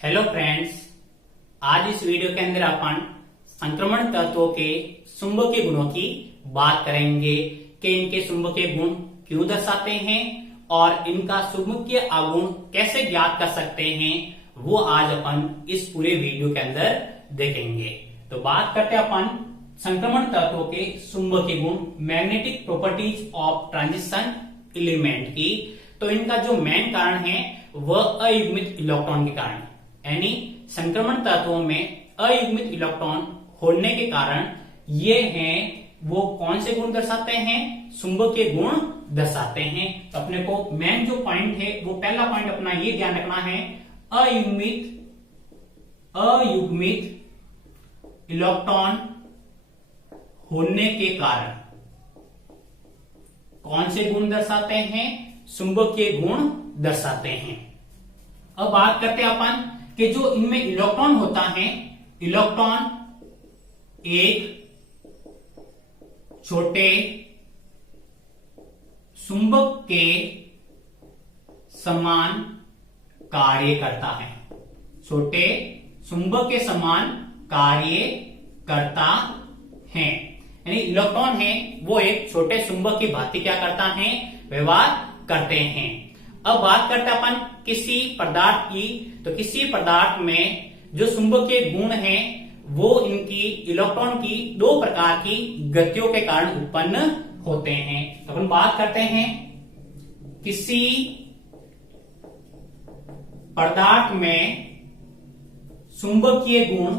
Hello friends, आज इस video के अंदर अपन संक्रमण तत्वों के चुंबकीय गुणों की बात करेंगे कि इनके चुंबकीय गुण क्यों दर्शाते हैं और इनका चुंबकीय आघूर्ण कैसे ज्ञात कर सकते हैं, वो आज अपन इस पूरे वीडियो के अंदर देखेंगे। तो बात करते हैं अपन संक्रमण तत्वों के चुंबकीय गुण, magnetic properties of transition element की। तो इनका जो मेन कारण है वह अयुग्मित इलेक्ट्रॉन के कारण, यानी संक्रमण तत्वों में अयुग्मित इलेक्ट्रॉन होने के कारण ये हैं, वो कौन से गुण दर्शाते हैं? चुंबकीय गुण दर्शाते हैं। तो अपने को मेन जो पॉइंट है वो पहला पॉइंट अपना ये ध्यान रखना है, अयुग्मित इलेक्ट्रॉन होने के कारण कौन से गुण दर्शाते हैं? चुंबकीय गुण दर्शाते हैं। अब बात करते हैं अपन कि जो इनमें इलेक्ट्रॉन होता है, इलेक्ट्रॉन एक छोटे चुंबक के समान कार्य करता है, छोटे चुंबक के समान कार्य करता है। यानी इलेक्ट्रॉन है वो एक छोटे चुंबक की भांति क्या करता है? व्यवहार करते हैं। अब बात करते हैं अपन किसी पदार्थ की। तो किसी पदार्थ में जो चुंबकीय गुण है वो इनकी इलेक्ट्रॉन की दो प्रकार की गतियों के कारण उत्पन्न होते हैं। तो अपन बात करते हैं किसी पदार्थ में चुंबकीय गुण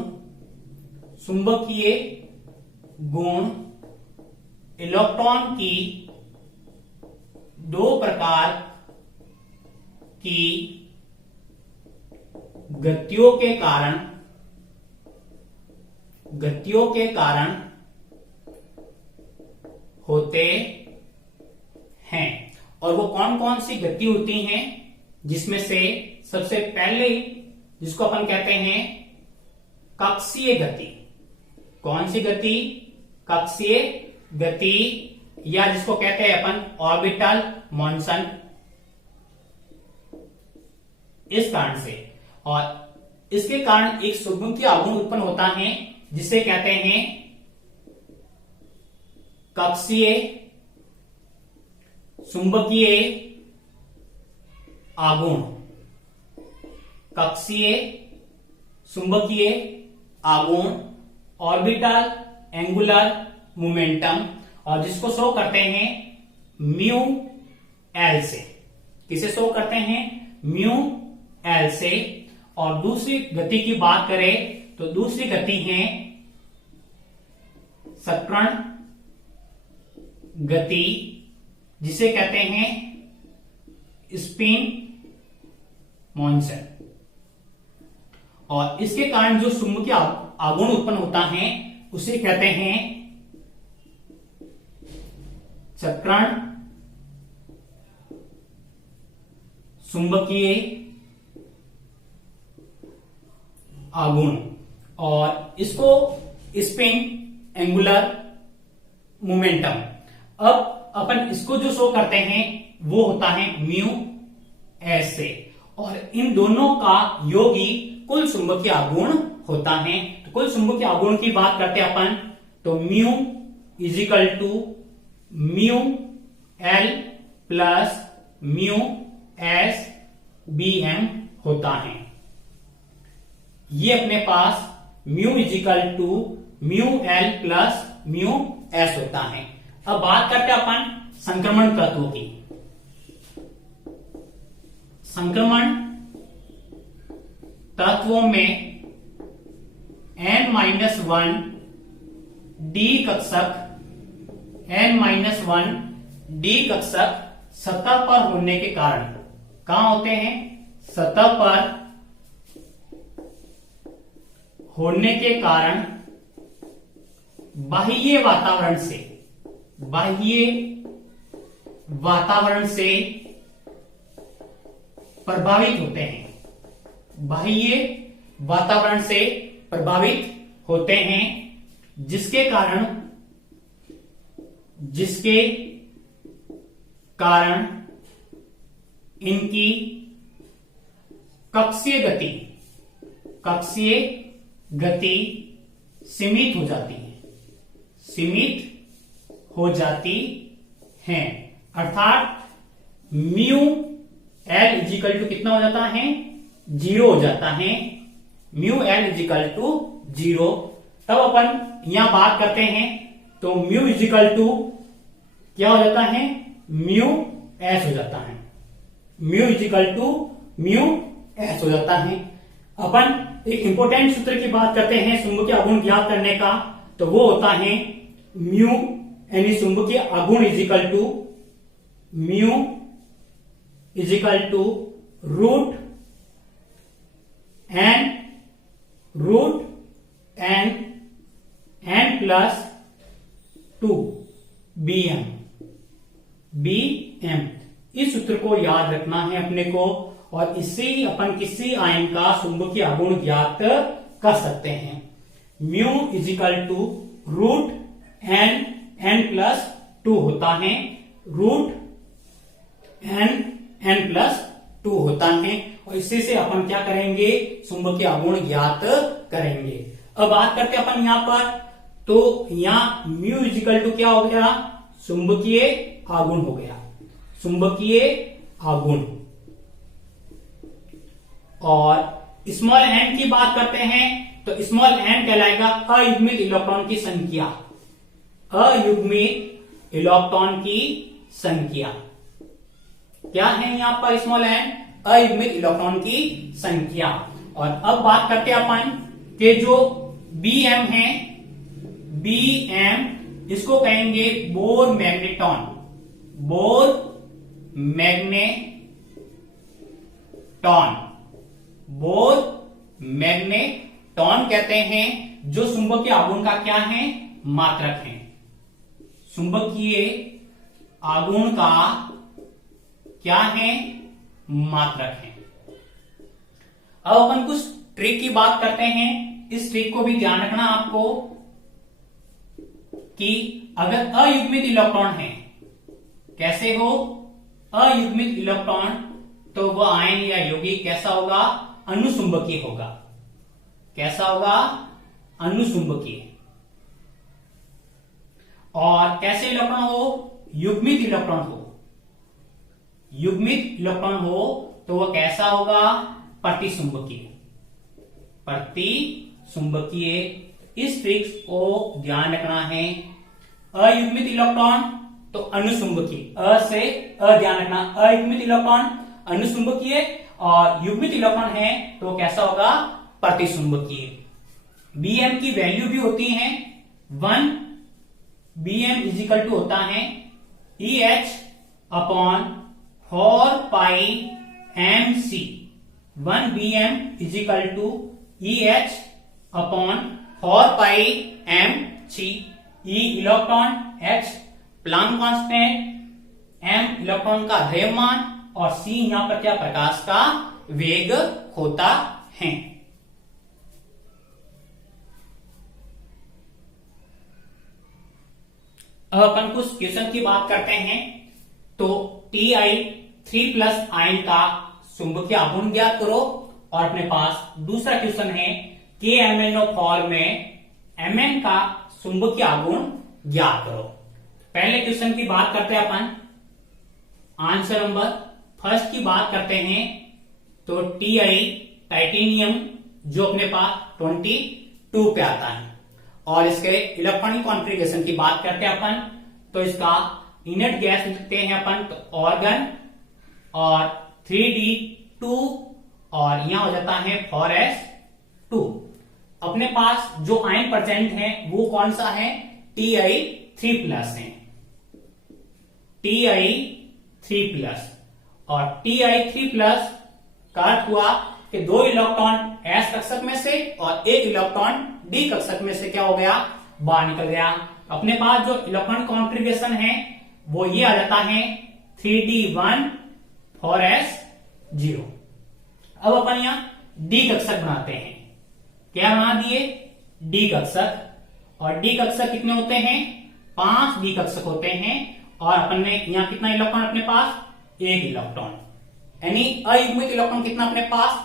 इलेक्ट्रॉन की दो प्रकार की गतियों के कारण होते हैं। और वो कौन कौन सी गति होती हैं? जिसमें से सबसे पहले जिसको अपन कहते हैं कक्षीय गति। कौन सी गति? कक्षीय गति, या जिसको कहते हैं अपन ऑर्बिटल मोशन। इस कारण से, और इसके कारण एक चुंबकीय आघूर्ण उत्पन्न होता है जिसे कहते हैं कक्षीय चुंबकीय आघूर्ण। कक्षीय चुंबकीय आघूर्ण, ऑर्बिटल एंगुलर मोमेंटम, और जिसको शो करते हैं म्यू एल से। किसे शो करते हैं? म्यू एल से। और दूसरी गति की बात करें तो दूसरी गति है सक्रण गति, जिसे कहते हैं स्पिन मोशन। और इसके कारण जो चुंबकीय आघूर्ण उत्पन्न होता है उसे कहते हैं चक्रण चुंबकीय आघूर्ण, और इसको स्पिन एंगुलर मोमेंटम। अब अपन इसको जो शो करते हैं वो होता है म्यू एस से, और इन दोनों का योग ही कुल चुंबकीय आघूर्ण होता है। तो कुल चुंबकीय आघूर्ण की बात करते हैं अपन, तो mu is equal to mu l plus mu s b m होता है। ये अपने पास mu is equal to mu l plus mu s होता है। अब बात करते हैं अपन संक्रमण तत्वों की। संक्रमण तत्वों में n-1 डी कक्षक सतह पर होने के कारण, कहां होते हैं? सतह पर होने के कारण बाह्य वातावरण से प्रभावित होते हैं। बाह्य वातावरण से प्रभावित होते हैं, जिसके कारण इनकी कक्षीय गति कक्षीय गति सीमित हो जाती है, सीमित हो जाती है। अर्थात म्यू एल इजिकल टू कितना हो जाता है, 0 हो जाता है। Mu L equal to 0। तब अपन यहां बात करते हैं तो म्यू इजिकल टू क्या हो जाता है, म्यू एस हो जाता है। Mu is equal to mu S हो जाता है। अपन एक इंपॉर्टेंट सूत्र की बात करते हैं चुंबकीय आघूर्ण ज्ञात करने का, तो वो होता है म्यू यानी चुंबकीय आघूर्ण equal to mu is equal to root N plus 2 BM। इस सूत्र को याद रखना है अपने को, और इससे ही अपन किसी आयन का चुंबकीय आघूर्ण ज्ञात कर सकते हैं। Mu is equal to root N plus 2 होता है, रूट एन प्लस 2 होता है, और इसी से अपन क्या करेंगे, चुंबकीय आघूर्ण ज्ञात करेंगे। अब बात करते हैं अपन यहां पर, तो यहां म्यू इजिकल टू क्या हो गया, चुंबकीय आघूर्ण हो गया, चुंबकीय आघूर्ण। और स्मॉल एन की बात करते हैं तो स्मॉल एन कहलाएगा अयुग्मित इलेक्ट्रॉन की संख्या, अयुग्मित इलेक्ट्रॉन की संख्या। क्या है यहां पर स्मॉल एन, अयुग्मित इलेक्ट्रॉन की संख्या। और अब बात करते हैं अपन के जो बीएम है, बीएम इसको कहेंगे bore magneton, bore magneton, bore magneton कहते हैं, जो चुंबकीय आघूर्ण का क्या है, मात्रक है। चुंबकीय आघूर्ण का क्या है, मात्रक है। अब अपन कुछ ट्रिक की बात करते हैं। इस ट्रिक को भी ध्यान रखना आपको कि अगर अयुग्मित इलेक्ट्रॉन है, कैसे हो, अयुग्मित इलेक्ट्रॉन, तो वह आयन या यौगिक कैसा होगा, अनुचुंबकीय होगा। कैसा होगा, अनुचुंबकीय। और कैसे इलेक्ट्रॉन हो, युग्मित इलेक्ट्रॉन हो, युग्मित इलेक्ट्रॉन हो तो वह कैसा होगा, प्रतिचुंबकीय, प्रतिचुंबकीय। इस ट्रिक्स को ध्यान रखना है। अयुग्मित इलेक्ट्रॉन तो अनुचुंबकीय, अ से अ ध्यान रखना, अयुग्मित इलेक्ट्रॉन अनुचुंबकीय, और युग्मित इलेक्ट्रॉन है तो कैसा होगा, प्रतिचुंबकीय। बीएम की वैल्यू भी होती है 1, बीएम इजिकल टू होता है EH upon 4 pi MC। 1 BM equal to EH upon 4 pi MC। E electron, H Planck constant, M electron का द्रव्यमान, और C यहां पर क्या, प्रकाश का वेग होता है। अब अपन कुछ क्वेश्चन की बात करते हैं। तो Ti3+ आयन का चुंबकीय आघूर्ण ज्ञात करो, और अपने पास दूसरा क्वेश्चन है KMnO4 में Mn का चुंबकीय आघूर्ण ज्ञात करो। पहले क्वेश्चन की बात करते हैं अपन। आंसर नंबर फर्स्ट की बात करते हैं तो Ti टाइटेनियम जो अपने पास 22 पे आता है, और इसके इलेक्ट्रॉनिक कॉन्फ़िगरेशन की बात करते हैं अपन, तो इसका इनर्ट गैस लिखते हैं अपन तो ऑर्गन, और 3D2, और यहां हो जाता है 4S2। अपने पास जो आयन प्रेजेंट है वो कौन सा है, Ti3+ है, Ti3+। और Ti3+ का अर्थ हुआ कि 2 इलेक्ट्रॉन S कक्षक में से और 1 इलेक्ट्रॉन D कक्षक में से क्या हो गया, बाहर निकल गया। अपने पास जो इलेक्ट्रॉन कॉन्फ़िगरेशन है वो ये आ जाता है 3D1 4S0। अब अपन यहां D कक्षक बनाते हैं। क्या बना दिए, D कक्षक, और D कक्षक कितने होते हैं, 5 D कक्षक होते हैं, और अपन ने यहां कितना इलेक्ट्रॉन अपने पास, 1 इलेक्ट्रॉन, यानी अयुग्मित इलेक्ट्रॉन कितना अपने पास,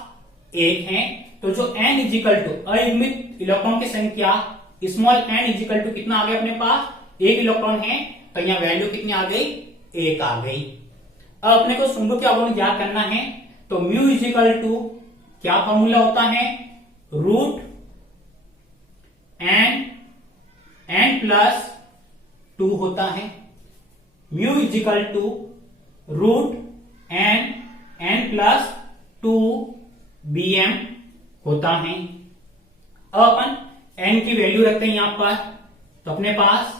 1 है। तो जो n इजिकल टू अयुग्मित इलेक्ट्रॉन की संख्या स्मॉल n इजिकल टू कितना आ गया अपने पास, 1 इलेक्ट्रॉन है, तो यहाँ वैल्यू कितनी आ गई, 1 आ गई। अब अपने को चुंबकीय आघूर्ण ज्ञात करना है, तो म्यू इजिकल टू क्या फॉर्मूला होता है, रूट n प्लस 2 होता है। Mu is equal to root n plus 2 bm होता है। अब अपन n की वैल्यू रखते हैं यहां पर, तो अपने पास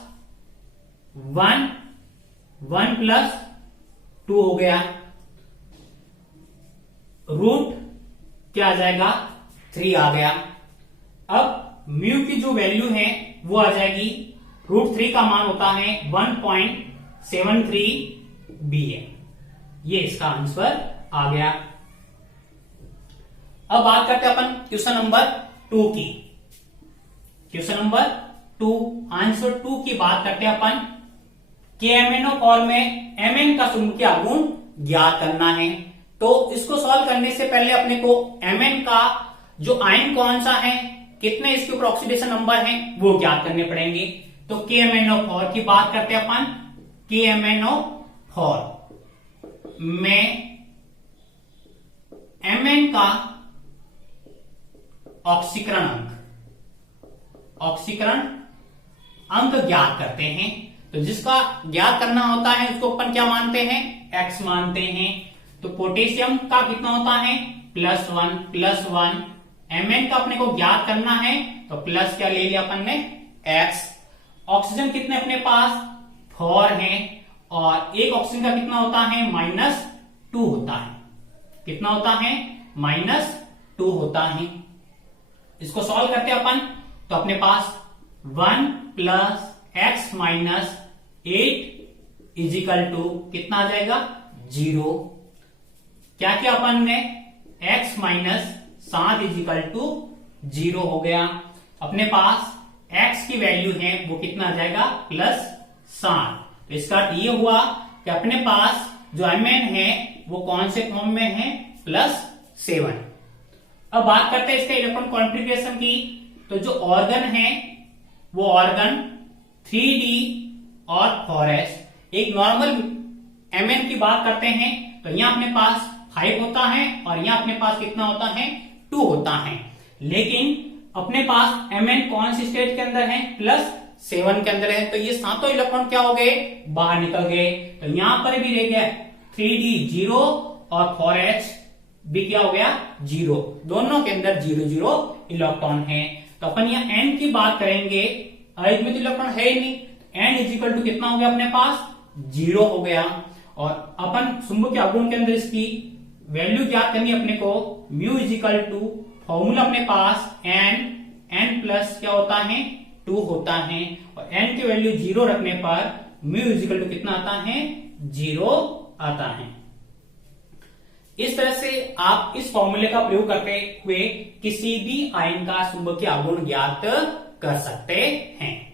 1 प्लस 2 हो गया, रूट क्या आ जाएगा, 3 आ गया। अब म्यू की जो वैल्यू है वो आ जाएगी, रूट 3 का मान होता है 1.73 bm। ये इसका आंसर आ गया। अब बात करते हैं अपन क्वेश्चन नंबर 2 की। क्वेश्चन नंबर 2 आंसर 2 की बात करते हैं अपन, KMnO4 में Mn का चुंबकीय आघूर्ण ज्ञात करना है। तो इसको सॉल्व करने से पहले अपने को Mn का जो आयन कौन सा है, कितने इसके ऊपर ऑक्सीडेशन नंबर हैं, वो ज्ञात करने पड़ेंगे। तो KMnO4 की बात करते हैं अपन, KMnO4 में Mn का ऑक्सीकरण अंक ज्ञात करते हैं। तो जिसका ज्ञात करना होता है उसको अपन क्या मानते हैं, x मानते हैं। तो पोटेशियम का कितना होता है, +1 Mn का अपने को ज्ञात करना है, तो प्लस क्या ले लिया अपन ने, x। ऑक्सीजन कितने अपने पास 4 है, और एक ऑक्सीजन का कितना होता है, -2 होता है। कितना होता है, -2 होता है। इसको सॉल्व करते हैं अपन, तो अपने पास 1 plus x minus 8 equal to कितना आ जाएगा, 0। क्या किया अपन ने, x माइनस 7 इजिकल टू 0 हो गया। अपने पास x की वैल्यू है वो कितना आ जाएगा, +7। तो इसका ये हुआ कि अपने पास जो Mn है वो कौन से फॉर्म में है, +7। अब बात करते हैं इसके इलेक्ट्रॉन कॉन्फ़िगरेशन की। तो जो ऑर्गन है वो ऑर्गन 3d और 4s। एक नॉर्मल Mn की बात करते हैं, तो यहां अपने पास 5 होता है और यहां अपने पास कितना होता है, 2 होता है। लेकिन अपने पास Mn कौन सी स्टेट के अंदर है, +7 के अंदर है। तो ये सातों इलेक्ट्रॉन क्या हो गए, बाहर निकल गए। तो यहां पर भी रह गया 3d 0 और 4h भी क्या हो गया, 0। दोनों के अंदर 0 इलेक्ट्रॉन है। तो अपन यहाँ n की बात करेंगे, अयुग्मित इलेक्ट्रॉन है ही नहीं, n इजिकल टू कितना हो गया अपने पास, 0 हो गया। और अपन चुंबकीय आघूर्ण के अंदर इसकी वैल्यू ज्ञात करनी अपने को, म्यू इजिकल टू फॉर्मूला अपने पास n प्लस क्या होता है, 2 होता है। और n की वैल्यू 0 रखने पर म्यू इजिकल टू कितना आता है, 0 आता है। इस तरह से आप इस फॉर्मूले का प्रयोग करते हुए किसी भी आयन का चुंबकीय आघूर्ण ज्ञात कर सकते हैं।